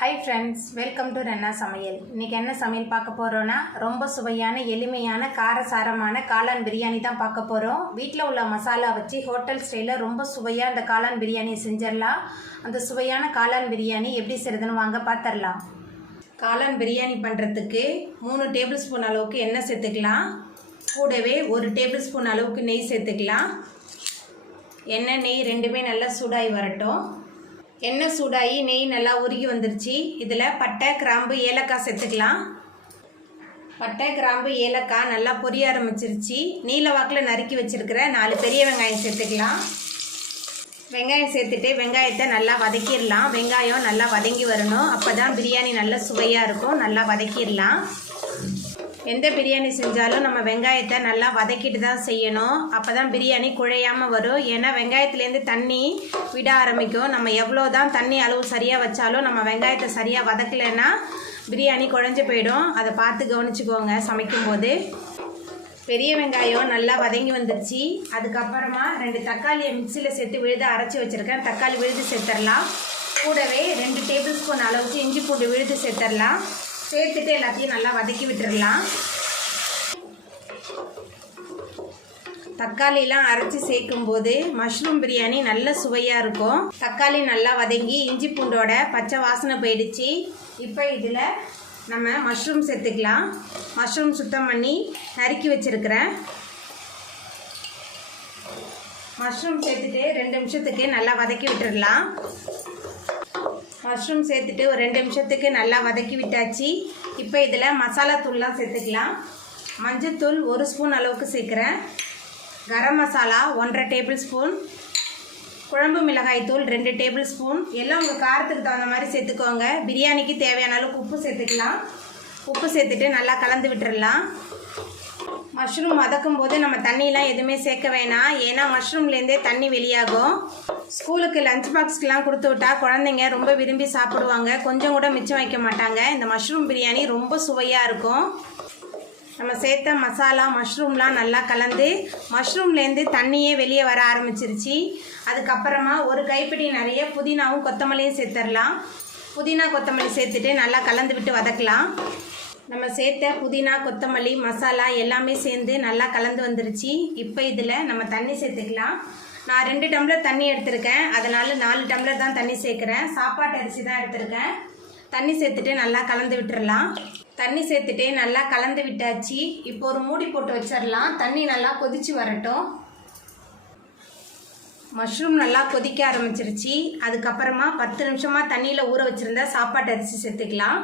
Hi friends, welcome to Renna Samayal. இன்னைக்கு என்ன சமையல் பார்க்க போறோம்னா ரொம்ப சுவையான எளிமையான காரசாரமான காளான் பிரியாணி தான் பார்க்க போறோம். வீட்ல உள்ள மசாலா வச்சு ஹோட்டல் ஸ்டைல்ல ரொம்ப சுவையா அந்த காளான் பிரியாணியை செஞ்சிரலாம். அந்த சுவையான காளான் பிரியாணி எப்படி செய்யறதுன்னு வாங்க பார்த்தறலாம். காளான் பிரியாணி பண்றதுக்கு 3 டேபிள் ஸ்பூன் அளவுக்கு எண்ணெய் சேர்த்துக்கலாம். கூடவே 1 டேபிள் ஸ்பூன் அளவுக்கு நெய் சேர்த்துக்கலாம். எண்ணெய் நெய் ரெண்டுமே நல்லா சூடாகி வரட்டும். எண்ணெய் சூடாகி நெய் நல்லா உருகி வந்துருச்சு. இதில் பட்டை கிராம்பு ஏலக்காய் சேர்த்துக்கலாம். பட்டை கிராம்பு ஏலக்காய் நல்லா பொரிய ஆரம்பிச்சிருச்சு. நீல வாக்கில் நறுக்கி வச்சுருக்கிற 4 பெரிய வெங்காயம் சேர்த்துக்கலாம். வெங்காயம் சேர்த்துட்டு வெங்காயத்தை நல்லா வதக்கிடலாம். வெங்காயம் நல்லா வதங்கி வரணும். அப்போ தான் பிரியாணி நல்லா சுவையாக இருக்கும். நல்லா வதக்கிடலாம். எந்த பிரியாணி செஞ்சாலும் நம்ம வெங்காயத்தை நல்லா வதக்கிட்டு தான் செய்யணும். அப்போ தான் பிரியாணி குழையாமல் வரும். ஏன்னா வெங்காயத்துலேருந்து தண்ணி விட ஆரம்பிக்கும். நம்ம எவ்வளோ தான் தண்ணி அளவு சரியாக வச்சாலும் நம்ம வெங்காயத்தை சரியாக வதக்கலைன்னா பிரியாணி குழஞ்சி போயிடும். அதை பார்த்து கவனிச்சுக்கோங்க சமைக்கும்போது. பெரிய வெங்காயம் நல்லா வதங்கி வந்துருச்சு. அதுக்கப்புறமா 2 தக்காளியை மிக்சியில் சேர்த்து விழுது அரைச்சி வச்சுருக்கேன். தக்காளி விழுது சேர்த்துடலாம். கூடவே 2 டேபிள் ஸ்பூன் அளவுக்கு இஞ்சி பூண்டு விழுது சேர்த்துடலாம். சேர்த்துட்டு எல்லாத்தையும் நல்லா வதக்கி விட்டுடலாம். தக்காளிலாம் அரைச்சி சேர்க்கும்போது மஷ்ரூம் பிரியாணி நல்ல சுவையாக இருக்கும். தக்காளி நல்லா வதங்கி இஞ்சி பூண்டோட பச்சை வாசனை போயிடுச்சு. இப்போ இதில் நம்ம மஷ்ரூம் சேர்த்துக்கலாம். மஷ்ரூம் சுத்தம் பண்ணி நறுக்கி வச்சுருக்கிறேன். மஷ்ரூம் சேர்த்துட்டு 2 நிமிஷத்துக்கு நல்லா வதக்கி விட்டுடலாம். மஷ்ரூம் சேர்த்துட்டு ஒரு 2 நிமிஷத்துக்கு நல்லா வதக்கி விட்டாச்சு. இப்போ இதில் மசாலா தூள்லாம் சேர்த்துக்கலாம். மஞ்சள்தூள் 1 ஸ்பூன் அளவுக்கு சேர்க்குறேன். Garam masala 1.5 table spoon. குழம்பு மிளகாய் தூள் 2 டேபிள் ஸ்பூன். எல்லாம் உங்கள் காரத்துக்கு தகுந்த மாதிரி சேர்த்துக்கோங்க. பிரியாணிக்கு தேவையான அளவுக்கு உப்பு சேர்த்துக்கலாம். உப்பு சேர்த்துட்டு நல்லா கலந்து விட்டுடலாம். மஷ்ரூம் வதக்கும் போது நம்ம தண்ணியெலாம் எதுவுமே சேர்க்க வேணாம். ஏன்னா மஷ்ரூம்லேருந்தே தண்ணி வெளியாகும். ஸ்கூலுக்கு லஞ்ச் பாக்ஸ்க்கெலாம் கொடுத்து விட்டா குழந்தைங்க ரொம்ப விரும்பி சாப்பிடுவாங்க. கொஞ்சம் கூட மிச்சம் வைக்க மாட்டாங்க. இந்த மஷ்ரூம் பிரியாணி ரொம்ப சுவையாக இருக்கும். நம்ம சேர்த்த மசாலா மஷ்ரூம்லாம் நல்லா கலந்து மஷ்ரூம்லேருந்து தண்ணியே வெளியே வர ஆரம்பிச்சிருச்சு. அதுக்கப்புறமா ஒரு கைப்பிடி நிறைய புதினாவும் கொத்தமல்லியும் சேர்த்துடலாம். புதினா கொத்தமல்லி சேர்த்துட்டு நல்லா கலந்து விட்டு வதக்கலாம். நம்ம சேர்த்த புதினா கொத்தமல்லி மசாலா எல்லாமே சேர்ந்து நல்லா கலந்து வந்துருச்சு. இப்போ இதில் நம்ம தண்ணி சேர்த்துக்கலாம். நான் 2 டம்ளர் தண்ணி எடுத்திருக்கேன். அதனால் 4 டம்ளர் தான் தண்ணி சேர்க்குறேன். சாப்பாட்டு அரிசி தான் எடுத்திருக்கேன். தண்ணி சேர்த்துட்டு நல்லா கலந்து விட்டுறலாம். தண்ணி சேர்த்துட்டு நல்லா கலந்து விட்டாச்சு. இப்போ ஒரு மூடி போட்டு வச்சிடலாம். தண்ணி நல்லா கொதித்து வரட்டும். மஷ்ரூம் நல்லா கொதிக்க ஆரம்பிச்சிருச்சு. அதுக்கப்புறமா 10 நிமிஷமாக தண்ணியில் ஊற வச்சுருந்தா சாப்பாட்டு அரிசி சேர்த்துக்கலாம்.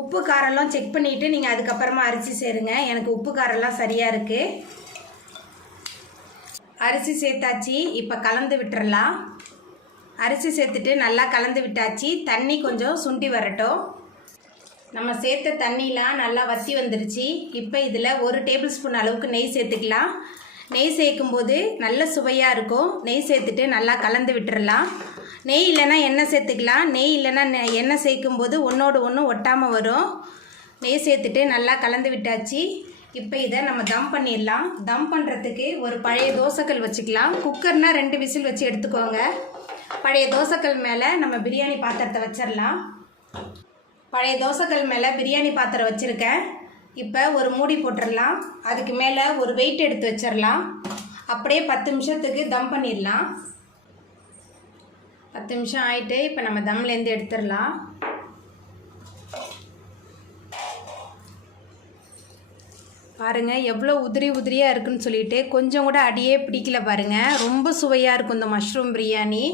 உப்பு காரெல்லாம் செக் பண்ணிவிட்டு நீங்கள் அதுக்கப்புறமா அரிசி சேருங்க. எனக்கு உப்பு காரெல்லாம் சரியாக இருக்குது. அரிசி சேர்த்தாச்சு. இப்போ கலந்து விட்டுறலாம். அரிசி சேர்த்துட்டு நல்லா கலந்து விட்டாச்சு. தண்ணி கொஞ்சம் சுண்டி வரட்டும். நம்ம சேர்த்த தண்ணிலாம் நல்லா வற்றி வந்துருச்சு. இப்போ இதில் 1 டேபிள் ஸ்பூன் அளவுக்கு நெய் சேர்த்துக்கலாம். நெய் சேர்க்கும்போது நல்ல சுவையாக இருக்கும். நெய் சேர்த்துட்டு நல்லா கலந்து விட்டுறலாம். நெய் இல்லைன்னா எண்ணெய் சேர்த்துக்கலாம். நெய் இல்லைன்னா எண்ணெய் சேர்க்கும்போது ஒன்றோடு ஒன்று ஒட்டாமல் வரும். நெய் சேர்த்துட்டு நல்லா கலந்து விட்டாச்சு. இப்போ இதை நம்ம தம் பண்ணிடலாம். தம் பண்ணுறதுக்கு ஒரு பழைய தோசைக்கல் வச்சுக்கலாம். குக்கர்னால் 2 விசில் வச்சு எடுத்துக்கோங்க. பழைய தோசைக்கல் மேலே நம்ம பிரியாணி பாத்திரத்தை வச்சிடலாம். பழைய தோசைக்கல் மேலே பிரியாணி பாத்திரம் வச்சுருக்கேன். இப்போ ஒரு மூடி போட்டுடலாம். அதுக்கு மேலே ஒரு வெயிட் எடுத்து வச்சிடலாம். அப்படியே 10 நிமிஷத்துக்கு தம் பண்ணிடலாம். 10 நிமிஷம் ஆகிட்டு இப்போ நம்ம தம்லேருந்து எடுத்துடலாம். பாருங்கள் எவ்வளோ உதிரி உதிரியாக இருக்குன்னு சொல்லிட்டு கொஞ்சம் கூட அடியே பிடிக்கல பாருங்கள். ரொம்ப சுவையாக இருக்கும் இந்த மஷ்ரூம் பிரியாணி.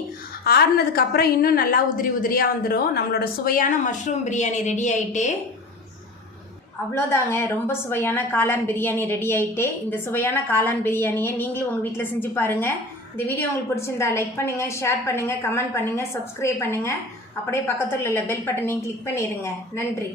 ஆறுனதுக்கப்புறம் இன்னும் நல்லா உதிரி உதிரியாக வந்துடும். நம்மளோட சுவையான மஷ்ரூம் பிரியாணி ரெடி ஆகிட்டு அவ்வளோதாங்க. ரொம்ப சுவையான காளான் பிரியாணி ரெடி ஆகிட்டு. இந்த சுவையான காளான் பிரியாணியை நீங்களும் உங்கள் வீட்டில் செஞ்சு பாருங்கள். இந்த வீடியோ உங்களுக்கு பிடிச்சிருந்தா லைக் பண்ணுங்கள், ஷேர் பண்ணுங்கள், கமெண்ட் பண்ணுங்கள், சப்ஸ்கிரைப் பண்ணுங்கள். அப்படியே பக்கத்தில் உள்ள பெல் பட்டனையும் கிளிக் பண்ணிடுங்க. நன்றி.